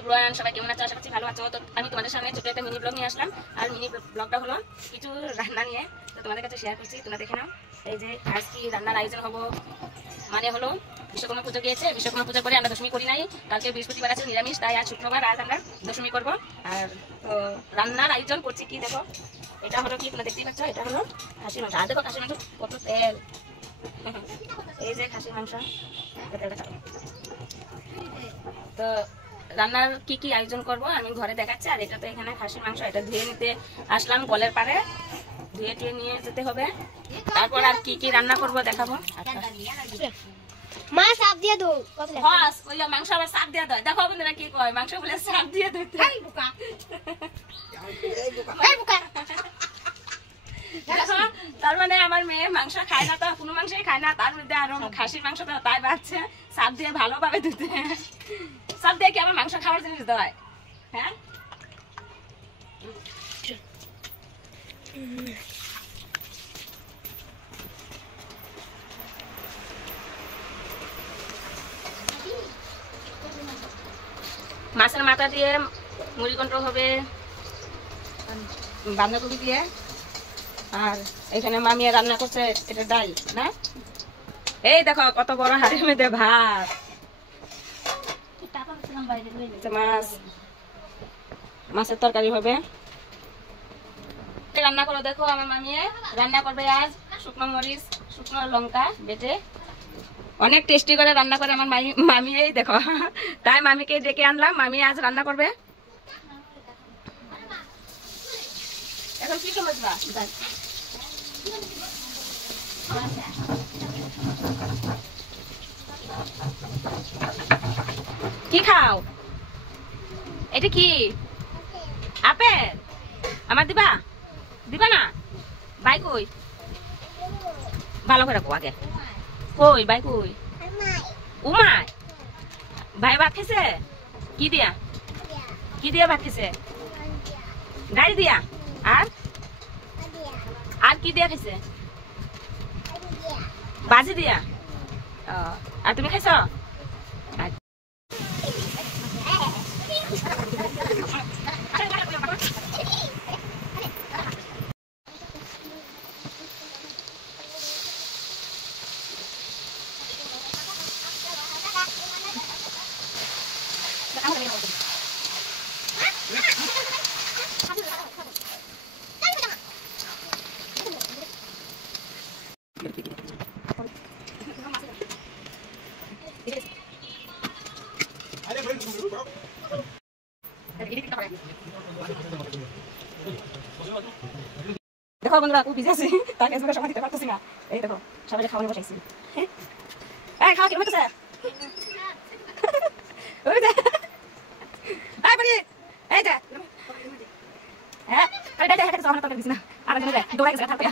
ব্লয়ান সবাই কেমন আছো? আশা করছি ভালো আছো। তো আমি তোমাদের সামনে ছোট একটা মিনি ব্লগ নিয়ে আসলাম। আর মিনি ব্লগটা হলো কিছু রান্না নিয়ে, তো তোমাদের কাছে শেয়ার করছি। তোমরা দেখে নাও। এই যে আজ কি রান্নার আয়োজন হবো, মানে হলো বিশ্বকর্মা পুজো গিয়েছে। বিশ্বকর্মা পুজো করে আমরা দশমী করি নাই, কালকে বৃহস্পতিবার আছে নিরামিষ, তাই আজ শুক্রবার, আজ আমরা দশমী করবো। আর তো রান্নার আয়োজন করছি কি দেখো, এটা হলো কি তোমরা দেখতেই পাচ্ছ, এটা হলো খাসির মাংস। আর দেখো খাসির মাংস কত তেল। এই যে খাসির মাংস, তো রান্নার কি কি আয়োজন করব আমি ঘরে দেখাচ্ছি। আর এটা তো এখানে খাসির মাংস, এটা ধুয়ে নিতে আসলাম কলের পারে, ধুয়ে টুয়ে নিয়ে যেতে হবে। তারপর আর কি কি রান্না করব দেখাবো। মা সাপ দিয়ে দাও। বাস ওই মাংস আবার সাপ দিয়ে দেয়। দেখো বন্ধুরা কি কয়, মাংস বলে সাপ দিয়ে দিতে। এই বুকা এই বুকা। দেখো তার মানে আমার মেয়ে মাংস খায় না, তো কোনো মাংসই খায় না, তার মধ্যে আরো খাসির মাংস তো তাই বাচ্চা সাপ দিয়ে ভালোভাবে ধুতে। সাপ দিয়ে কি আমার মাংস খাওয়ার জিনিস দেয়? হ্যাঁ, মাছের মাথা দিয়ে মুড়ি ঘন্ট হবে বাঁধাকপি দিয়ে। আর এখানে মামিয়া রান্না করছে এটা ডাল না, এই দেখো কত বড় হাড়ির মধ্যে ভাত, মাছ, মাছের তরকারি হবে। রান্না করো দেখো আমার মামিয়া রান্না করবে আজ শুকনো মরিচ শুকনো লঙ্কা বেটে, অনেক টেস্টি করে রান্না করে আমার মামি। এই দেখো, তাই মামিকে ডেকে আনলাম, মামি আজ রান্না করবে। এখন কি সমঝবা কি খাও? এটা কি আপেল? আমার দিবা? দিবা না? বাই কই? ভালো করে রাখো আগে। কই বাই কই? উমাই ভাই ভাত খেয়েছে? কি দিয়া? কি দিয়া ভাত খেয়েছে? গাড়ি দিয়া? আর আর কি দিয়া খেয়েছে? বাজি দিয়া। আর তুমি খাইছ? দেখো বন্ধুরা খুব বিজি আছি, তাকে সময় দিতে পারতেছি না। এই দেখো সবাই খাওয়ানো বসাইছি। এই খাওয়া কিরকম হচ্ছে? এই যে হ্যাঁ দেখা গেছে আমার তরকারি দিছি না, আর দৌড়াই গেছে থাকতে।